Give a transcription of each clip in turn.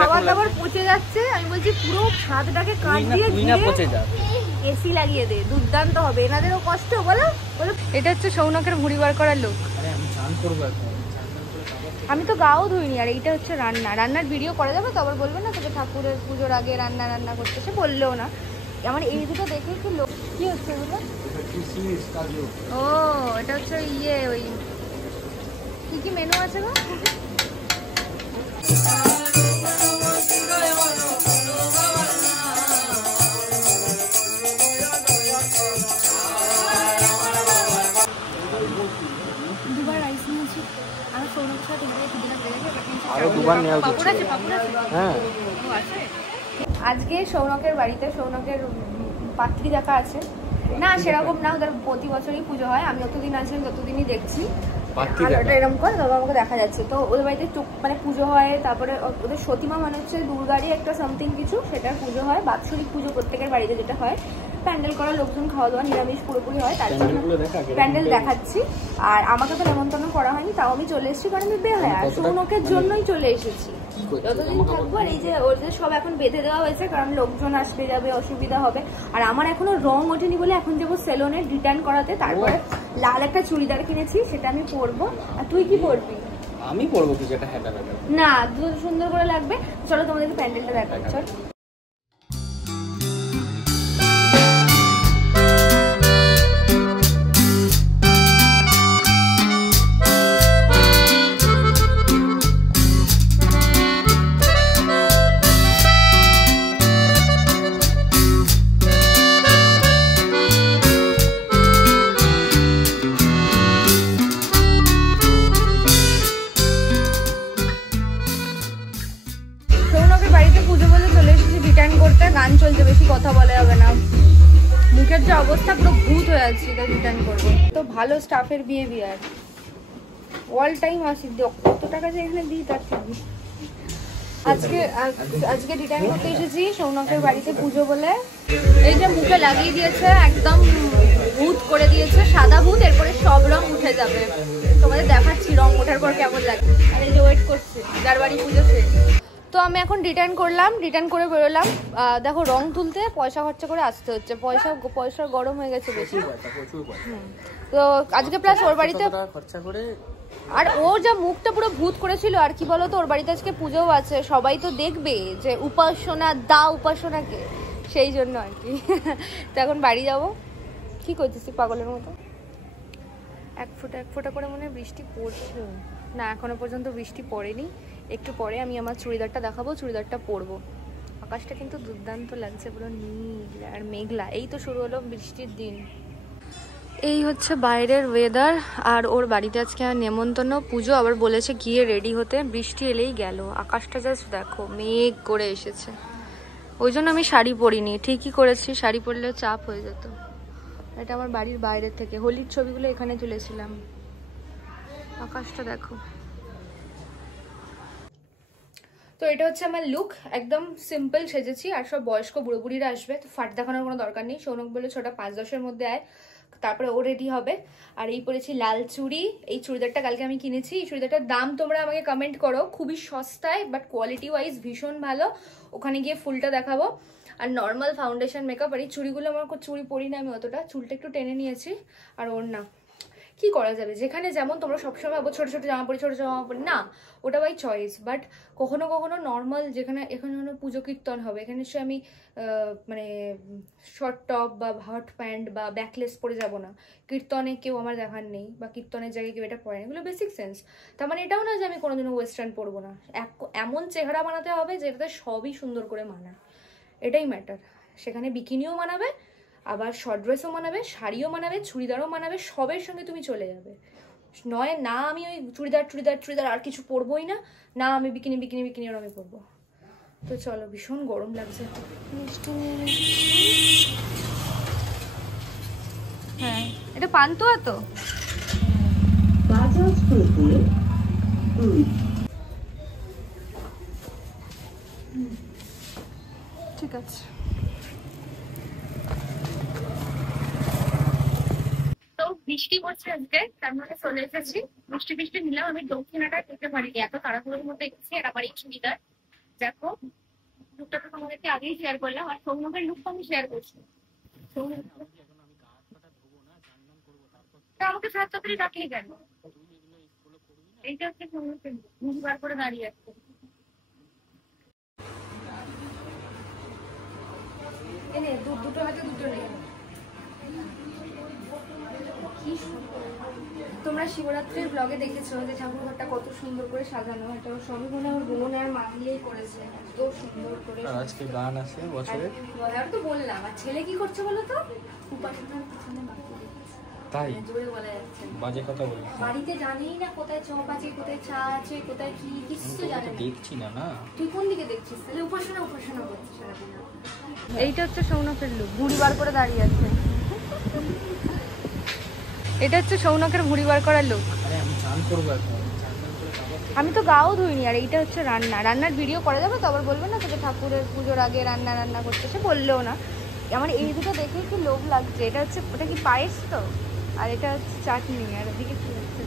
খাবার দাবার পচে যাচ্ছে, আমি বলছি পুরো ছাদটাকে কাট দিয়ে এসি লাগিয়ে দে, দুর্দান্ত হবে। এনাদেরও কষ্ট, বলো বলো। এটা হচ্ছে সৌনকের ভুঁড়ি বার করার লোক। আমি তো গাও ধুইনি। আর এইটা হচ্ছে রান্না, রান্নার ভিডিও করা যাবে তো? আবার বলবে না তোকে ঠাকুরের পুজোর আগে রান্না করতে, সে বললেও না। আমার এই দুটো দেখে একটু লোক কি হচ্ছে এগুলো? ও এটা হচ্ছে ইয়ে, ওই কি কি মেনু আছে গো? দুবার রাইস নিয়েছি আর সৌরভ সাথে আরো দুবার নেওয়া উচিত। পাপড় আছে, পাপড় আছে, হ্যাঁ আছে। আজকে সৌনকের বাড়িতে সৌনকের পাত্রী দেখা আছে না, সেরকম না, ওদের প্রতি বছরই পুজো হয়। আমি যতদিন আছি ততদিনই দেখছি। এরকম করে তবে আমাকে দেখা যাচ্ছে। তো ওদের বাড়িতে মানে পুজো হয়। তারপরে ওদের সতীমা মানে হচ্ছে দুর্গারই একটা সামথিং কিছু, সেটার পুজো হয়। বাৎসরিক পুজো প্রত্যেকের বাড়িতে যেটা হয়, প্যান্ডেল করা, লোকজন খাওয়া দাওয়া নিরামিষ পুরোপুরি হয়। তার জন্য প্যান্ডেল দেখাচ্ছি। আর আমাকে তো নেমন্তন্ন করা হয়নি, তাও আমি চলে এসেছি, কারণ আমি বের হয় আর সৌনকের জন্যই চলে এসেছি। যতদিন থাকবো। আর এই যে ওর যে সব এখন বেঁধে দেওয়া হয়েছে, কারণ লোকজন আসবে যাবে, অসুবিধা হবে। আর আমার এখনো রং ওঠেনি বলে এখন যাবো সেলুনে রিটার্ন করাতে। তারপরে লাল একটা চুড়িদার কিনেছি, সেটা আমি পরবো। আর তুই কি পরবি? আমি পরবো কিছু একটা হ্যাটা না, সুন্দর করে লাগবে। চলো তোমাদেরকে প্যান্ডেলটা দেখাচ্ছি। চল। গান চলছে, বেশি কথা বলা যাবে না। মুখের যে অবস্থা, পুরো ভূত হয়ে আছে, এটা রিটার্ন করবো। তো ভালো স্টাফের বিহেভিয়ার, অল টাইম আসি। কত টাকা যে এখানে দিই তার ঠিক। আজকে রিটার্ন করতে এসেছি সৌনকের বাড়িতে পুজো বলে। এই যে মুখে লাগিয়ে দিয়েছে, একদম ভূত করে দিয়েছে, সাদা ভূত। এরপরে সব রং উঠে যাবে, তোমাদের দেখাচ্ছি রং ওঠার পর কেমন লাগে। আর এই যে ওয়েট করছে, যার বাড়ি পুজো শেষ। তো আমি এখন রিটার্ন করলাম, রিটার্ন করে বেরোলাম। দেখো রং তুলতে পয়সা খরচা করে আসতে হচ্ছে, পয়সা গরম হয়ে গেছে বেশি। তো আজকে প্লাস ওর বাড়িতে খরচা করে, আর ওর যা মুখটা পুরো ভূত করেছিল। আর কি বলতো, ওর বাড়িতে আজকে পুজোও আছে, সবাই তো দেখবে যে উপাসনা উপাসনাকে, সেই জন্য আর কি। তো এখন বাড়ি যাবো। কি করছিস পাগলের মতো? এক ফোঁটা করে মনে হয় বৃষ্টি পড়ছে না, এখনো পর্যন্ত বৃষ্টি পড়েনি। একটু পরে আমি আমার চুড়িদারটা দেখাবো, চুড়িদারটা পরবো। আকাশটা কিন্তু দুর্দান্ত লাগছে, পুরো নীল আর মেঘলা। এই তো শুরু হলো বৃষ্টির দিন। এই হচ্ছে বাইরের ওয়েদার। আর ওর বাড়িতে আজকে নেমন্তন্ন, পুজো। আবার বলেছে গিয়ে রেডি হতে, বৃষ্টি এলেই গেল। আকাশটা জাস্ট দেখো, মেঘ করে এসেছে। ওই জন্য আমি শাড়ি পরিনি, ঠিকই করেছি, শাড়ি পরলে চাপ হয়ে যেত। এটা আমার বাড়ির বাইরে থেকে হোলির ছবিগুলো এখানে তুলেছিলাম। আকাশটা দেখো। তো এটা হচ্ছে আমার লুক, একদম সিম্পল সেজেছি। আর সব বয়স্ক বুড়ো বুড়িরা আসবে, তো ফাট দেখানোর কোনো দরকার নেই। সৌনক বলে 6:05-10 মধ্যে আয়, তারপরে ও রেডি হবে। আর এই পরেছি লাল চুড়ি। এই চুড়িদারটা কালকে আমি কিনেছি। এই চুড়িদারটার দাম তোমরা আমাকে কমেন্ট করো, খুবই সস্তায়, বাট কোয়ালিটি ওয়াইজ ভীষণ ভালো। ওখানে গিয়ে ফুলটা দেখাবো। আর নর্মাল ফাউন্ডেশন মেকআপ। আর এই চুড়িগুলো আমার চুড়ি পরি না আমি অতটা, চুলটা একটু টেনে নিয়েছি। আর ওর না, কি করা যাবে, যেখানে যেমন তোমরা সবসময় ভাবো ছোট ছোট জামা পরি, ছোট জামা পরি না, ওটা বাই চয়েস। বাট কখনো কখনো নর্মাল, যেখানে এখানে পুজো কীর্তন হবে, এখানে নিশ্চয়ই আমি মানে শর্ট টপ বা হট প্যান্ট বা ব্যাকলেস পরে যাব না। কীর্তনে কেউ আমার দেখার নেই, বা কীর্তনের জায়গায় কেউ এটা পরে না, এগুলো বেসিক সেন্স। তার মানে এটাও না যে আমি কোনোদিনও ওয়েস্টার্ন পরবো না। এমন চেহারা বানাতে হবে যেটাতে সবই সুন্দর করে মানায়, এটাই ম্যাটার। সেখানে বিকিনিও মানাবে, আবার শর্ট ড্রেসও মানাবে, শাড়িও মানাবে, চুড়িদারও মানাবে, সবের সঙ্গে তুমি চলে যাবে। নয় না আমি ওই চুড়িদার আর কিছু পরবোই না, না আমি বিকিনি ওর আমি পরবো। তো চলো, ভীষণ গরম লাগছে। হ্যাঁ, এটা পান্তুয়া তো। ঠিক আছে। বৃষ্টি পড়ছে আজকে, তার মধ্যে চলে এসেছি। বৃষ্টি নিলাম, আমি দক্ষিণাটা করতে পারিনি, এত তাড়াহুড়োর মধ্যে এসেছি। আর আমার এই চুড়িদার দেখো লুকটা তো তোমাদেরকে আগেই শেয়ার করলাম, আর সৌনকের লুকটা আমি শেয়ার করছি। আমাকে সাত তাড়াতাড়ি ডাকলি কেন? এইটা হচ্ছে সৌনকের look, মুখ বার করে দাঁড়িয়ে আছে। এনে দুটো হাতে দুটো নেই। তোমরা শিবরাত্রির ব্লগে দেখেছো যে ঠাকুরঘরটা কত সুন্দর করে সাজানো, এটা সবই মনে হয় বোন আর মা দিয়েই করেছে, এত সুন্দর করে। আর আজকে গান আছে বছরে, আর তো বললাম। আর ছেলে কি করছে বলো তো? উপাসনার পিছনে তাই জোরে বলা যাচ্ছে, বাজে কথা বলি। বাড়িতে জানেই না কোথায় চপ আছে, কোথায় চা আছে, কোথায় কি, কিছু জানে না। দেখছি না। না তুই কোন দিকে দেখছিস? তাহলে উপাসনা করছিস সারাদিন। এইটা হচ্ছে সৌনকের লুক, ভুঁড়ি বার করে দাঁড়িয়ে আছে। এটা হচ্ছে সৌনকের ভুঁড়ি বার করার লুক। আরে আমি চান করবো এখন। আমি তো গাও ধুইনি। আর এইটা হচ্ছে রান্নার ভিডিও করা যাবে তো? আবার বলবে না তোকে ঠাকুরের পুজোর আগে রান্না করতে, সে বললেও না। আমার এই দুটো দেখে কি লোভ লাগছে। এটা হচ্ছে, ওটা কি পায়েস তো, আর এটা হচ্ছে চাটনি। আর এদিকে কি হচ্ছে,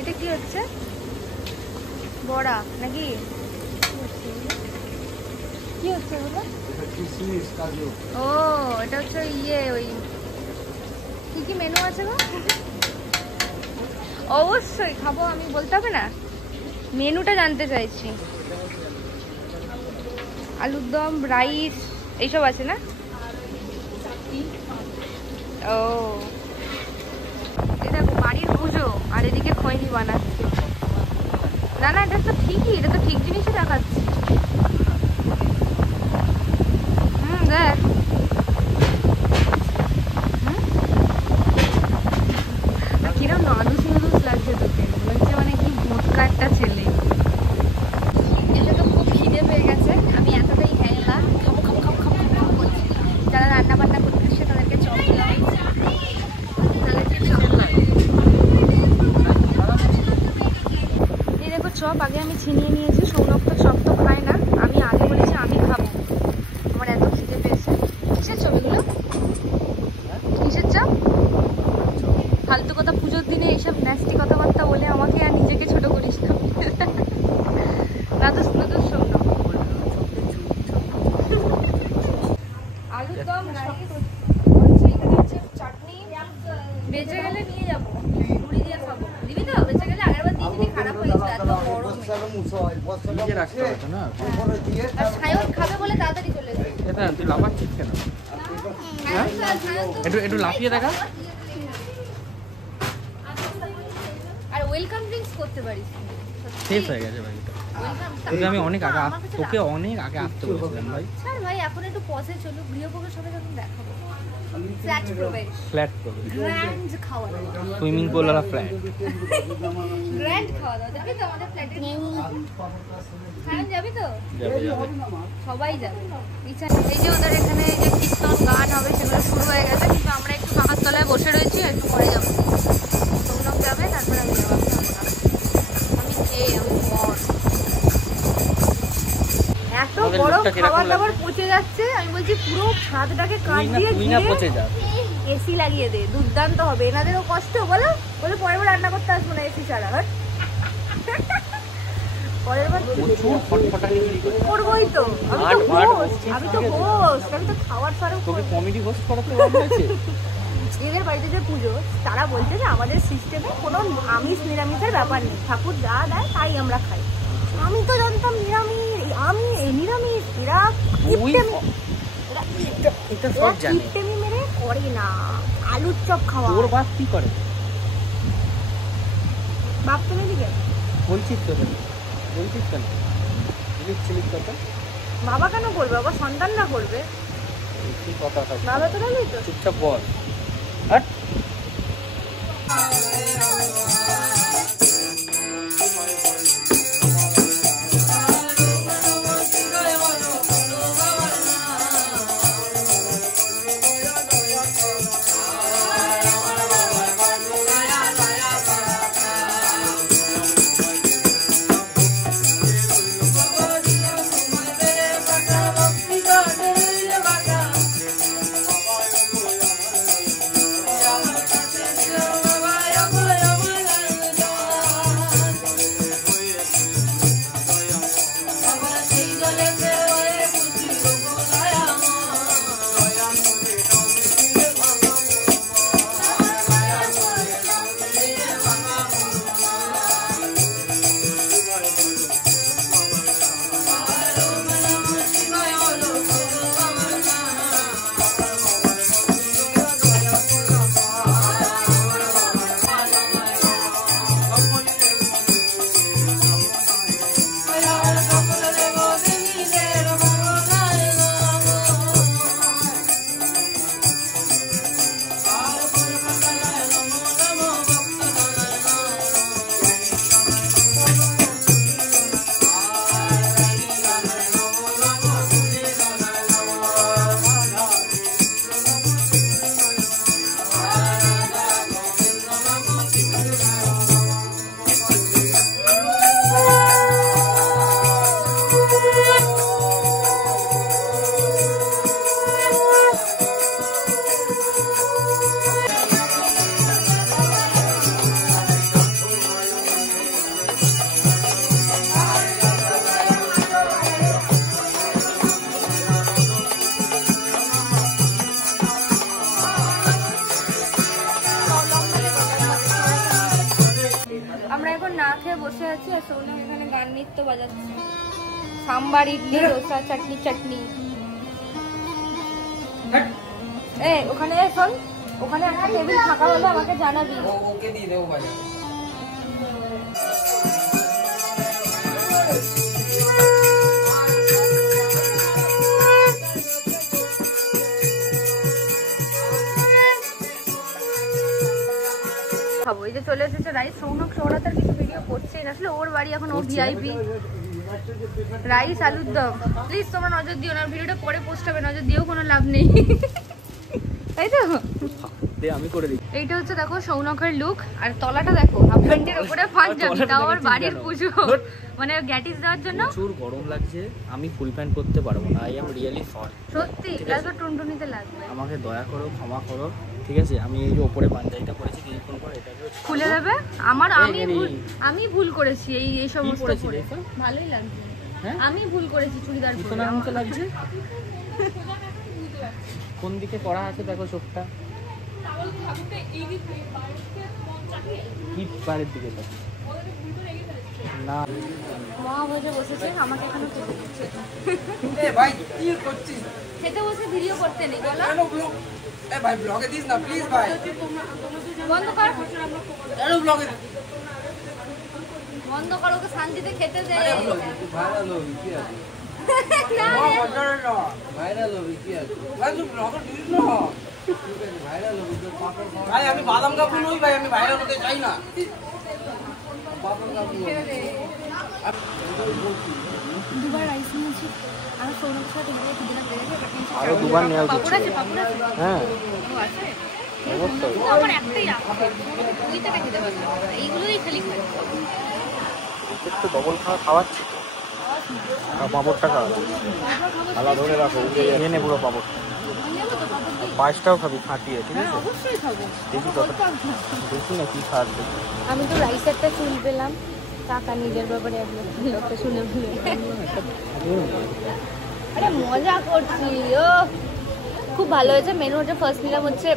এটা কি হচ্ছে? বড়া নাকি কি হচ্ছে এগুলো? ও এটা হচ্ছে ওই কি কি মেনু আছে গো? অবশ্যই খাবো, আমি বলতে হবে না? মেনুটা জানতে চাইছি। আলুর দম, রাইস এইসব আছে না? ও এটা বাড়ির পুজো, আর এদিকে খৈনি বানাচ্ছে। না না, এটা তো ঠিকই, এটা তো ঠিক জিনিসই দেখাচ্ছে। দেখ কিরম নাদুস লাগছে তোকে, বলছে মানে কি মোটকা একটা ছেলে। এটা তো খুব খিদে পেয়ে গেছে, আমি এতটাই হ্যাংলা, খাবো খাবো খাবো খাবো খাবো বলছি। যারা রান্না বান্না করতে আসছে তাদেরকে চপ দিলাম, তাদেরকে চপ। এই দেখো চপ আগে আমি ছিনিয়ে নিয়েছি। সৌনক তো চপ তো খায় না, আমি আগে বলেছি আমি খাবো, আমার এত খিদে পেয়েছে। কিসের চপ এগুলো? কিসের চপ? ফালতু কথা, পুজোর দিনে এইসব ন্যাস্টি কথাবার্তা বলে আমাকে আর নিজেকে ছোট করিস না। নাদুস নাদুস শোন। আলুর দম, চাটনি বেঁচে গেলে নিয়ে যাবো, মুড়ি দিয়ে খাবো। দিবি তো? বেঁচে গেলে আগেরবার দিয়ে দিবি, খারাপ হয়েছিল এত গরম। আর সায়ন খাবে বলে তাড়াতাড়ি চলে এসেছে। এটা তুই লাফাচ্ছিস কেন? একটু লাফিয়ে দেখা। আর ওয়েলকাম ড্রিঙ্কস করতে পারিস। শেষ হয়ে গেছে ভাই। তোকে আমি অনেক আগে আসতে বলেছিলাম ভাই। স্যার ভাই এখন একটু পজে চলো, গৃহপ্রবেশ হবে তখন দেখাবো। ফ্ল্যাট প্রবেশ, ফ্ল্যাট করবে, গ্র্যান্ড খাওয়া দাওয়া, সুইমিং পুল ওয়ালা ফ্ল্যাট, গ্র্যান্ড খাওয়া দাওয়া। যাবি তো আমাদের ফ্ল্যাটে? হ্যাঁ যাবি তো? সবাই যাবে। এই যে ওদের এখানে যে কীর্তন গান হবে সেগুলো শুরু হয়ে গেছে, কিন্তু আমরা একটু পাহাড় তলায় বসে রয়েছি, একটু পরে যাবো। সৌনক যাবে, তারপরে আমি যাবো। আমি খেয়ে পর এত বড় খাবার দাবার পচে যাচ্ছে, আমি বলছি পুরো ছাদটাকে কাট দিয়ে এসি লাগিয়ে দে, দুর্দান্ত হবে। এনাদেরও কষ্ট, বলো বলে পরের বার রান্না করতে আসবো না এসি ছাড়া। পরের বার করবোই তো, আমি তো হোস্ট, আমি তো খাওয়ার সারও কমেডি হোস্ট করাতে হয়েছে। এদের বাড়িতে যে পুজো, তারা বলছে যে আমাদের সিস্টেমে কোনো আমিষ নিরামিষের ব্যাপার নেই, ঠাকুর যা দেয় তাই আমরা খাই। আমি তো জানতাম নিরামিষ, আমি নিরামিষ। এরা কিপটেমি মেরে করে না, আলুর চপ খাওয়া। ওর বাপ কি করে? বাপ তুমি দিকে বলছিস তো, বলছিস কেন? ছেলের কথা বাবা কেন করবে? বাবা সন্তানরা করবে। বাবা তো জানি তো, চুপচাপ বল। Bye. বসে আছি আর সৌনক এখানে গান নৃত্য বাজাচ্ছে। সাম্বার, ইডলি, ডোসা, চাটনি চাটনি। ওখানে শোন, ওখানে একটা টেবিল ফাঁকা হলে আমাকে জানাবি। ওকে দিয়ে দেবো ভাই। খাবো। এই যে চলে এসেছে রাইস। সৌনক সৌরাতার কিছু ভিডিও করছেই না, আসলে ওর বাড়ি এখন ও ভিআইপি। রাইস আলুর দম। প্লিজ তোমরা নজর দিও না, ভিডিওটা পরে পোস্ট হবে, নজর দিয়েও কোনো লাভ নেই। তাই তো আমি করে দিই। এইটা হচ্ছে দেখো সৌনকের লুক, আর তলাটা দেখো হাফ প্যান্টের উপরে পাঞ্জাবি, তাও ওর বাড়ির পুজো, মানে গ্যাটিস দেওয়ার জন্য। প্রচুর গরম লাগছে, আমি ফুল প্যান্ট করতে পারবো না। I am really sorry. সত্যি এত টুনটুনিতে লাগবে। আমাকে দয়া করো, ক্ষমা করো, ঠিক আছে? আমি এই যে উপরে পাঞ্জাবিটা পরেছি, কিছুক্ষণ পর এটাকে খুলে দেবে। আমি ভুল করেছি এই সমস্ত পরে। ভালোই লাগছে। হ্যাঁ আমি ভুল করেছি চুড়িদার পরে। সোনার মতো লাগছে। কোন দিকে করা আছে দেখো চোখটা, কি পারের দিকে না। মা বসে বসেছে, আমাকে এখানে খেতে দিচ্ছে। এ ভাই কি করছিস? খেতে বসে ভিডিও করতে নেই বলো। কেন ব্লগ? এ ভাই ব্লগে দিস না প্লিজ ভাই। বন্ধ কর, কেন ব্লগে? বন্ধ কর, ওকে শান্তিতে খেতে দে। আরে ব্লগ ভাইরাল হবে কি আছে? না, ও মজার না। ভাইরাল হবে কি আছে? ভাই তুই ব্লগে দিস না। ঠিক আছে ভাইরাল হবে তো পাপড়। ভাই আমি বাদাম কাপড় নই ভাই, আমি ভাইরাল হতে চাই না। বাদাম কাপড় নই। দুবার রাইস নিয়েছি। আমি সৌনকের সাথে ভিডিও দিলাম, দেখেছো? আরো দুবার নেওয়া উচিত ছিল। পাপড় আছে। হ্যাঁ ও আছে। অবশ্যই। কিন্তু আমার একটাই রাখতে, ওইটা খেতে পারলাম না, এইগুলোই খালি খাই। একটু ডবল খাওয়াচ্ছি তো। আর পাঁপড়টা খাওয়া আলা ধরে রাখো, নিয়ে নে পুরো পাঁপড়। পাঁচটাও খাবি ফাটিয়ে, ঠিক আছে? অবশ্যই খাবো। দেখি কত, দেখি না কি খাওয়ার দেখি। আমি তো রাইসেরটা চুল পেলাম, টাকা নিজের ব্যাপারে লোকটা শুনে ভুলে। আরে মজা করছি। ও খুব ভালো হয়েছে। মেনু হচ্ছে ফার্স্ট নিলাম হচ্ছে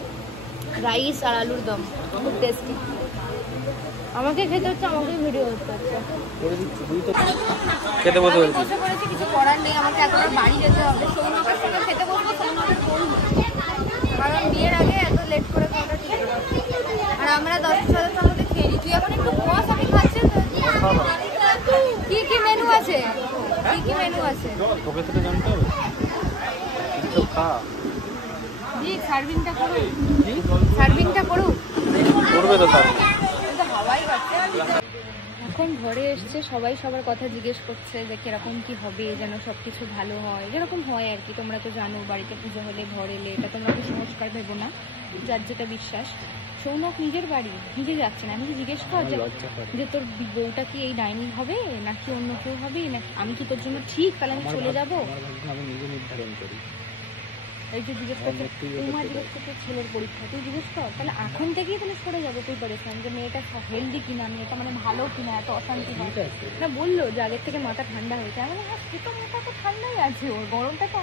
রাইস আর আলুর দম, খুব টেস্টি। আমাকে খেতে হচ্ছে, আমাকে ভিডিও করতে হচ্ছে। করে দিচ্ছি, তুই তো খেতে বসে আমি বলছিস। বসে পড়েছি, কিছু করার নেই, আমাকে এখন বাড়ি যেতে হবে। সৌনকের সঙ্গে খেতে বসবো, সৌনকের বলবো, কারণ বিয়ের আগে এত লেট করে খাওয়াটা ঠিক না। আর আমরা 10-11 মধ্যে খেয়ে নিই। তুই এখন একটু বস, আমি খাচ্ছি। কি কি মেনু আছে? কি কি মেনু আছে? তোকে তো জানতে হবে। তো খা। জি সার্ভিংটা করুন, সার্ভিংটা করুন। করবে তো স্যার। হাওয়াই বাজছে। এখন ঘরে এসছে, সবাই সবার কথা জিজ্ঞেস করছে যে কিরকম কি হবে, যেন সবকিছু ভালো হয়, যেরকম হয় আর কি। তোমরা তো জানো বাড়িতে পুজো হলে ঘর এলে এটা তোমরা কুসংস্কার ভেবো না, যার যেটা বিশ্বাস। সৌনক নিজের বাড়ি নিজে যাচ্ছে না, আমি কি জিজ্ঞেস কর যে তোর বউটা কি এই ডাইনিং হবে নাকি অন্য কেউ হবে, নাকি আমি কি তোর জন্য ঠিক, তাহলে আমি চলে যাবো। আমি নিজে নির্ধারণ করি। এই যে জিজ্ঞেস করছে, তোমার জিজ্ঞেস করছে ছেলের পরীক্ষা, তুই জিজ্ঞেস কর, তাহলে এখন থেকেই তুমি সরে যাবো প্রিপারেশন, যে মেয়েটা হেলদি কিনা, মেয়েটা মানে ভালো কিনা, এত অশান্তি হয় না। বললো যে আগের থেকে মাথা ঠান্ডা হয়েছে। আমি হ্যাঁ, সে তো মাথা তো ঠান্ডাই আছে, ওর গরমটা তো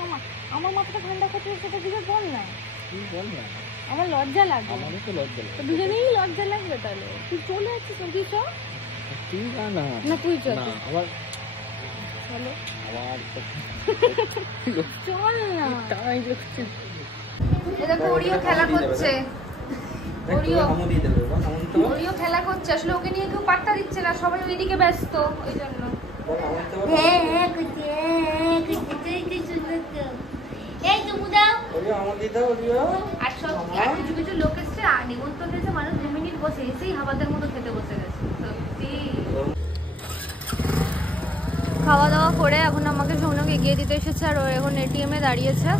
আমার মাথাটা ঠান্ডা করতে, সেটা জিজ্ঞেস বল না। তুই বল না, আমার লজ্জা লাগবে। আমারও তো লজ্জা তো দুজনেই লজ্জা লাগবে। তাহলে তুই চলে আসছিস, তুই চ তুই না তুই চ, আবার চলো আবার চল না। টাই লাগছে। এটা ওরিও খেলা করছে, ওরিও খেলা করছে। আসলে ওকে নিয়ে কেউ পাত্তা দিচ্ছে না, সবাই ওইদিকে ব্যস্ত, ওই জন্য। হ্যাঁ হ্যাঁ আর সব আর কিছু কিছু লোক এসছে, নিমন্ত্রণ দিয়েছে, মানুষ 2 মিনিট বসে এসেই হাবাদের মতো খেতে বসে গেছে। সত্যি খাওয়া দাওয়া করে এখন আমাকে সৌনক এগিয়ে দিতে এসেছে, আর ও এখন এটিএমে দাঁড়িয়েছে।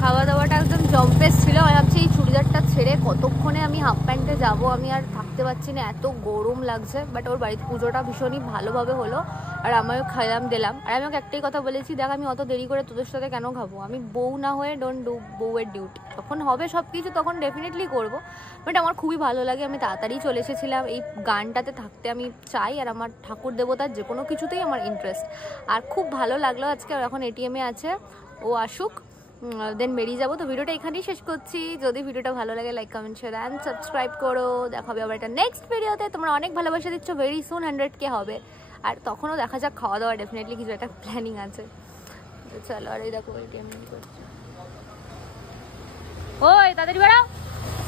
খাওয়া দাওয়াটা একদম জম্পেস ছিল। আমি ভাবছি এই চুড়িদারটা ছেড়ে কতক্ষণে আমি হাফ প্যান্টে যাবো, আমি আর থাকতে পারছি না, এত গরম লাগছে। বাট ওর বাড়িতে পুজোটা ভীষণই ভালোভাবে হলো, আর আমিও খাইলাম দিলাম। আর আমি ওকে একটাই কথা বলেছি, দেখ আমি অত দেরি করে তোদের সাথে কেন খাবো, আমি বউ না হয়ে ডোন্ট ডু বউয়ের ডিউটি। তখন হবে সব কিছু, তখন ডেফিনেটলি করবো। বাট আমার খুবই ভালো লাগে, আমি তাড়াতাড়ি চলে এসেছিলাম। এই গানটাতে থাকতে আমি চাই, আর আমার ঠাকুর দেবতার যে কোনো কিছুতেই আমার ইন্টারেস্ট। আর খুব ভালো লাগলো আজকে। এখন এটিএমে আছে, ও আসুক, দেন বেরিয়ে যাবো। তো ভিডিওটা এখানেই শেষ করছি। যদি ভিডিওটা ভালো লাগে like comment share and subscribe করো। দেখা হবে আবার একটা নেক্সট ভিডিওতে। তোমরা অনেক ভালোবাসা দিচ্ছ, ভেরি সুন 100K হবে। আর তখনও দেখা যাক, খাওয়া দাওয়া ডেফিনেটলি কিছু একটা প্ল্যানিং আছে। চলো, আর এই দেখো এটিএম করছে। ওই তাড়াতাড়ি বেড়াও।